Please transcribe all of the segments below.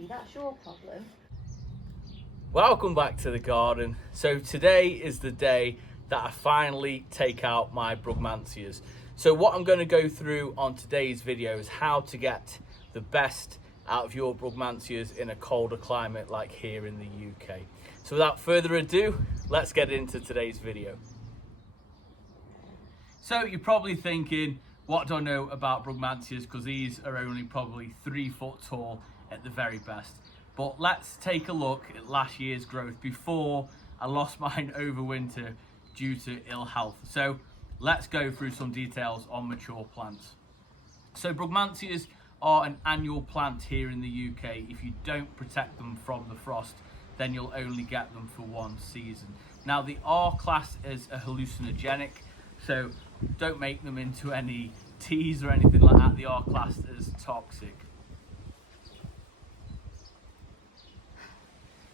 Mickey, that's your problem. Welcome back to the garden. So today is the day that I finally take out my Brugmansias. So what I'm going to go through on today's video is how to get the best out of your Brugmansias in a colder climate like here in the UK. So without further ado, let's get into today's video. So you're probably thinking, what do I know about Brugmansias, because these are only probably 3 foot tall at the very best. But let's take a look at last year's growth before I lost mine over winter due to ill health. So let's go through some details on mature plants. So Brugmansias are an annual plant here in the UK. If you don't protect them from the frost, then you'll only get them for one season. Now they are classed as a hallucinogenic, so don't make them into any teas or anything like that. They are classed as toxic.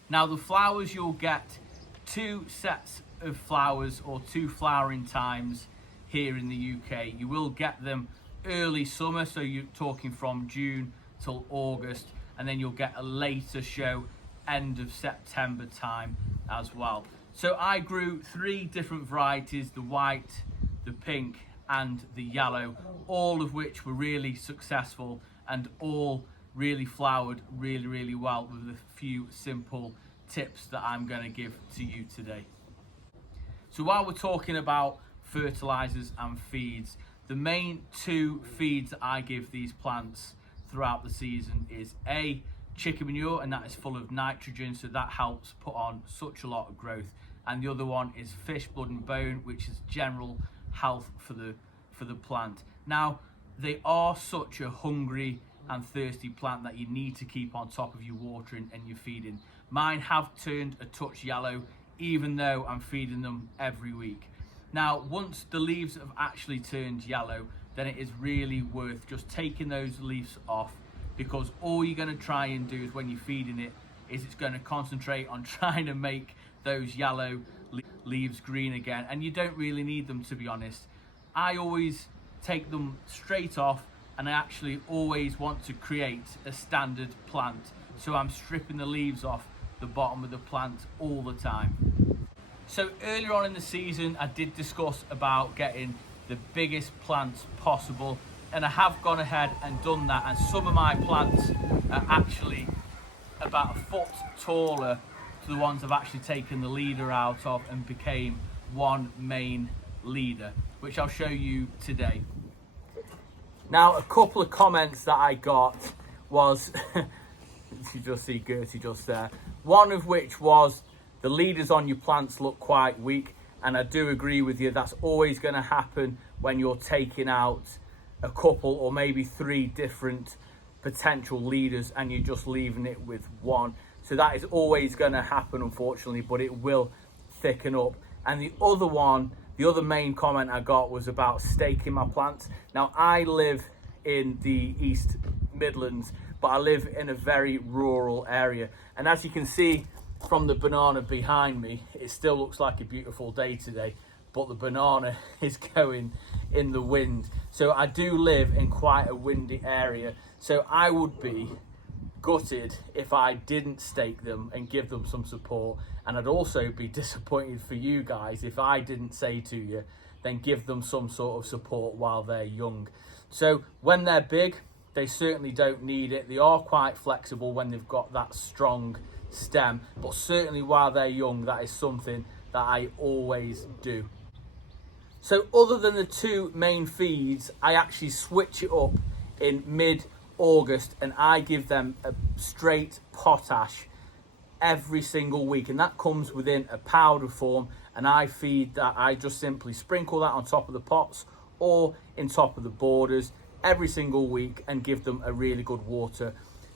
Now the flowers, you'll get 2 sets of flowers or 2 flowering times here in the UK. You will get them early summer, so you're talking from June till August, and then you'll get a later show end of September time as well. So I grew 3 different varieties, the white, the pink and the yellow, all of which were really successful and all really flowered really well with a few simple tips that I'm going to give to you today. So while we're talking about fertilizers and feeds, the main 2 feeds that I give these plants throughout the season is A, chicken manure, and that is full of nitrogen, so that helps put on such a lot of growth, and the other one is fish blood and bone, which is general health for the plant. Now they are such a hungry and thirsty plant that you need to keep on top of your watering and your feeding. Mine have turned a touch yellow even though I'm feeding them every week. Now once the leaves have actually turned yellow, then it is really worth just taking those leaves off, because all you're going to try and do is when you're feeding it is it's going to concentrate on trying to make those yellow leaves green again, and you don't really need them, to be honest. I always take them straight off, and I actually always want to create a standard plant, so I'm stripping the leaves off the bottom of the plant all the time. So earlier on in the season I did discuss about getting the biggest plants possible, and I have gone ahead and done that, and some of my plants are actually about 1 foot taller to the ones I've actually taken the leader out of and became one main leader, which I'll show you today. Now a couple of comments that I got was you just see Gertie just there, one of which was the leaders on your plants look quite weak, and I do agree with you. That's always going to happen when you're taking out a couple or maybe 3 different potential leaders and you're just leaving it with one. So that is always going to happen, unfortunately, but it will thicken up. And the other main comment I got was about staking my plants. Now I live in the East Midlands, but I live in a very rural area, and as you can see from the banana behind me, it still looks like a beautiful day today, but the banana is going in the wind. So I do live in quite a windy area, so I would be gutted if I didn't stake them and give them some support, and I'd also be disappointed for you guys if I didn't say to you, then give them some sort of support while they're young. So when they're big, they certainly don't need it. They are quite flexible when they've got that strong stem, but certainly while they're young, that is something that I always do. So other than the 2 main feeds, I actually switch it up in mid-August, and I give them a straight potash every single week, and that comes within a powder form, and I feed that. I just simply sprinkle that on top of the pots or in top of the borders every single week and give them a really good water.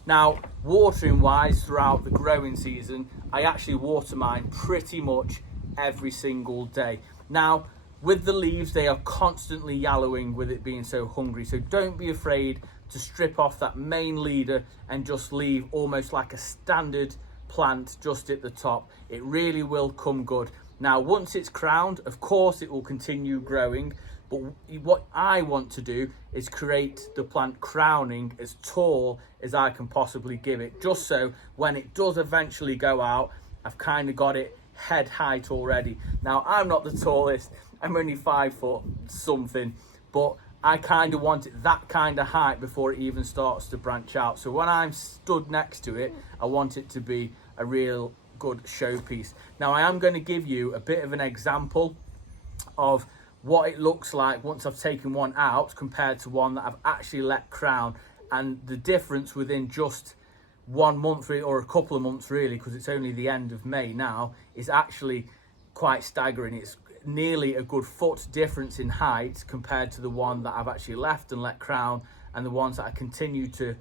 Now watering wise, throughout the growing season, I actually water mine pretty much every single day. Now with the leaves, they are constantly yellowing with it being so hungry, so don't be afraid to strip off that main leader and just leave almost like a standard plant just at the top. It really will come good. Now once it's crowned, of course it will continue growing, But what I want to do is create the plant crowning as tall as I can possibly give it, just so when it does eventually go out, I've kind of got it head height already. Now, I'm not the tallest, I'm only 5 foot something, but I kind of want it that kind of height before it even starts to branch out. So when I'm stood next to it, I want it to be a real good showpiece. Now, I am going to give you a bit of an example of what it looks like once I've taken one out compared to one that I've actually let crown, and the difference within just 1 month or a couple of months really, because it's only the end of May now, is actually quite staggering. It's nearly a good foot difference in height compared to the one that I've actually left and let crown, and the ones that I continue to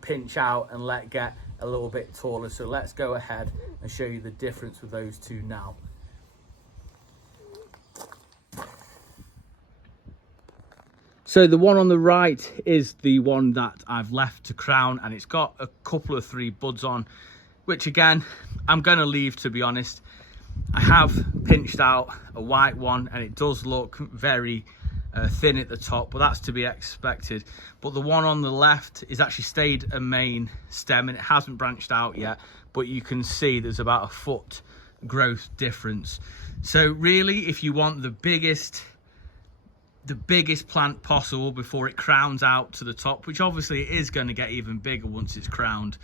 pinch out and let get a little bit taller. So let's go ahead and show you the difference with those two now. So the one on the right is the one that I've left to crown, and it's got a couple of 3 buds on, which again, I'm going to leave, to be honest. I have pinched out a white one and it does look very thin at the top, but that's to be expected. But the one on the left is actually stayed a main stem and it hasn't branched out yet, but you can see there's about a foot growth difference. So really, if you want the biggest plant possible before it crowns out to the top, which obviously it is going to get even bigger once it's crowned,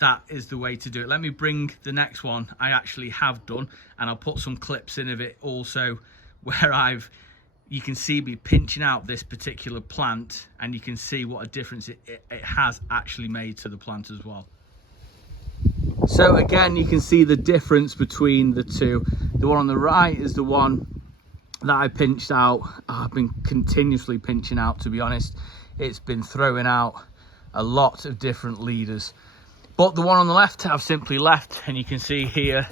that is the way to do it. Let me bring the next one I actually have done, and I'll put some clips in of it also where you can see me pinching out this particular plant, and you can see what a difference it has actually made to the plant as well. So again, you can see the difference between the two. The one on the right is the one that I pinched out. I've been continuously pinching out, to be honest. It's been throwing out a lot of different leaders. But the one on the left I've simply left, and you can see here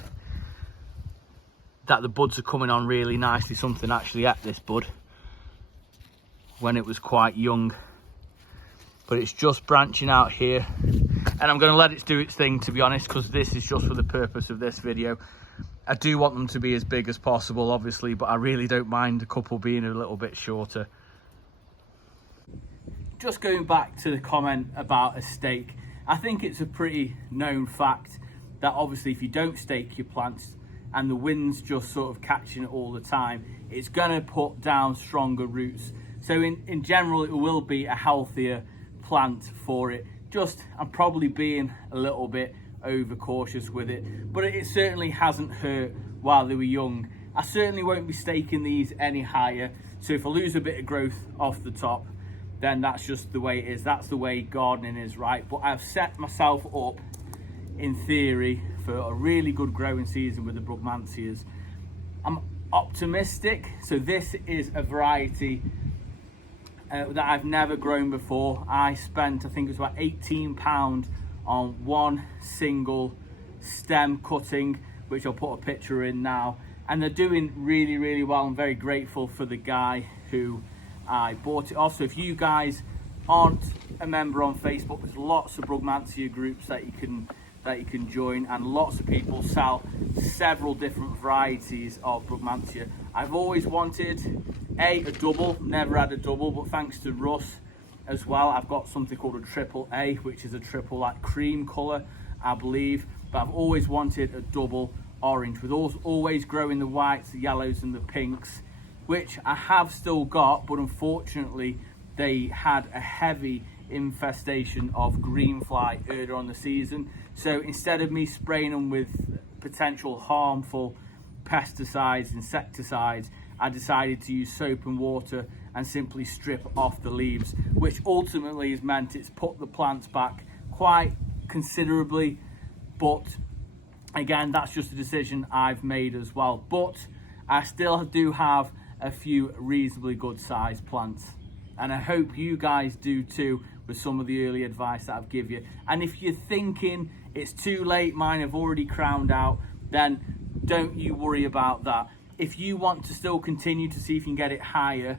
that the buds are coming on really nicely. Something actually at this bud when it was quite young, but it's just branching out here, and I'm going to let it do its thing, to be honest, because this is just for the purpose of this video. I do want them to be as big as possible, obviously, but I really don't mind a couple being a little bit shorter. Just going back to the comment about a stake, I think it's a pretty known fact that obviously if you don't stake your plants and the wind's just sort of catching it all the time, it's going to put down stronger roots. So in general, it will be a healthier plant for it. Just, I'm probably being a little bit overcautious with it, but it certainly hasn't hurt while they were young. I certainly won't be staking these any higher, so if I lose a bit of growth off the top, then that's just the way it is. That's the way gardening is, right? But I've set myself up, in theory, for a really good growing season with the Brugmansias. I'm optimistic. So this is a variety that I've never grown before. I spent, I think it was about £18 on one single stem cutting, which I'll put a picture in now. And they're doing really, really well. I'm very grateful for the guy who I bought it off. So if you guys aren't a member on Facebook, there's lots of Brugmansia groups that you can join, and lots of people sell several different varieties of Brugmansia. I've always wanted a double, never had a double, but thanks to Russ as well, I've got something called a triple A, which is a triple like cream color, I believe. But I've always wanted a double orange, with always growing the whites, the yellows and the pinks, which I have still got, but unfortunately they had a heavy infestation of green fly earlier on the season. So instead of me spraying them with potential harmful pesticides, insecticides, I decided to use soap and water and simply strip off the leaves, which ultimately has meant it's put the plants back quite considerably. But again, that's just a decision I've made as well. But I still do have a few reasonably good sized plants, and I hope you guys do too with some of the early advice that I've given you. And if you're thinking it's too late, mine have already crowned out, then don't you worry about that. If you want to still continue to see if you can get it higher,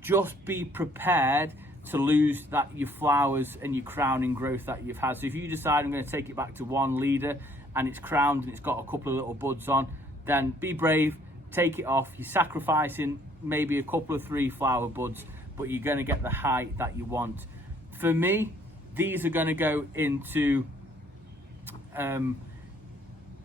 just be prepared to lose your flowers and your crowning growth that you've had. So if you decide I'm going to take it back to 1 leader and it's crowned and it's got a couple of little buds on, then be brave, take it off. You're sacrificing maybe a couple of 3 flower buds, but you're going to get the height that you want. For me, these are going to go into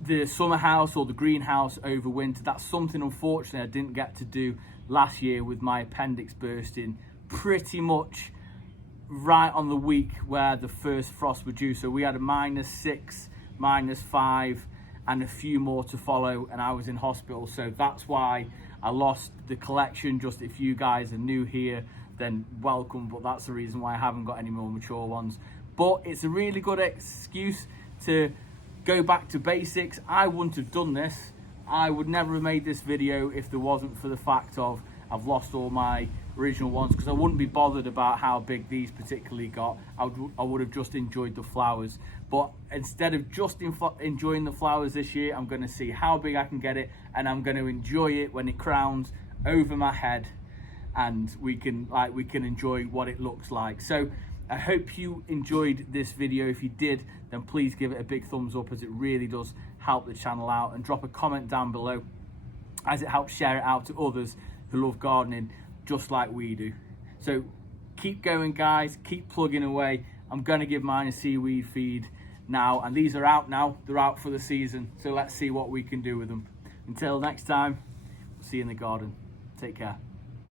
the summer house or the greenhouse over winter. That's something unfortunately I didn't get to do last year with my appendix bursting pretty much right on the week where the first frost were due. So we had a -6, -5 and a few more to follow, and I was in hospital. So that's why I lost the collection. Just if you guys are new here, then welcome, but that's the reason why I haven't got any more mature ones. But it's a really good excuse to go back to basics. I wouldn't have done this. I would never have made this video if there wasn't for the fact of I've lost all my original ones, because I wouldn't be bothered about how big these particularly got. I would have just enjoyed the flowers. But instead of just enjoying the flowers this year, I'm going to see how big I can get it, and I'm going to enjoy it when it crowns over my head, and we can enjoy what it looks like. So I hope you enjoyed this video. If you did, then please give it a big thumbs up, as it really does help the channel out, and drop a comment down below, as it helps share it out to others who love gardening just like we do. So keep going, guys, keep plugging away. I'm going to give mine a seaweed feed now, and these are out now. They're out for the season, so let's see what we can do with them. Until next time, see you in the garden. Take care.